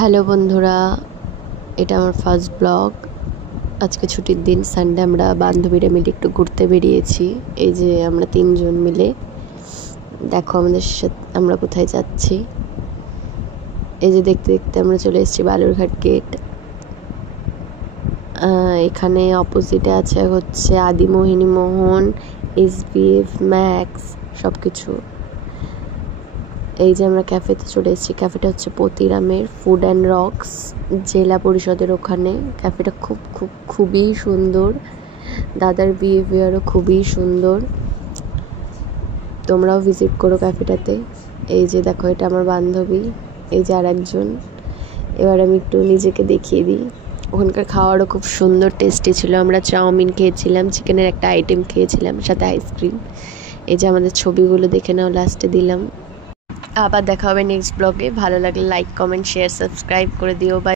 Hello বন্ধুরা, এটা আমার ফার্স্ট ব্লগ। আজকে ছুটির দিন, সানডে। আমরা বান্ধবীরা মিলে একটু ঘুরতে বেরিয়েছি। এই যে আমরা 3 জন মিলে, দেখো আমাদের সাথে আমরা কোথায় যাচ্ছি। এই যে দেখতে দেখতে আমরা চলে এসেছি বালুরঘাট গেট। এখানে অপোজিটে আছে হচ্ছে আদিমোহিনী মোহন, SBF ম্যাক্স, সব কিছু। এই যে আমরা ক্যাফেতে চলে এসেছি। ক্যাফেটা হচ্ছে পতিরামের ফুড অ্যান্ড রকস, জেলা পরিষদের ওখানে। ক্যাফেটা খুবই সুন্দর। দাদার বিহেভিয়ারও খুবই সুন্দর। তোমরাও ভিজিট করো ক্যাফেটাতে। এই যে দেখো, এটা আমার বান্ধবী, এই যে আর একজন। এবার আমি একটু নিজেকে দেখিয়ে দিই। ওখানকার খাওয়ারও খুব সুন্দর, টেস্টি ছিল। আমরা চাউমিন খেয়েছিলাম, চিকেনের একটা আইটেম খেয়েছিলাম, সাথে আইসক্রিম। এই যে আমাদের ছবিগুলো দেখে নাও, লাস্টে দিলাম। আবার দেখা হবে নেক্সট ব্লগে। ভালো লাগলে লাইক, কমেন্ট, শেয়ার, সাবস্ক্রাইব করে দিও। বাই।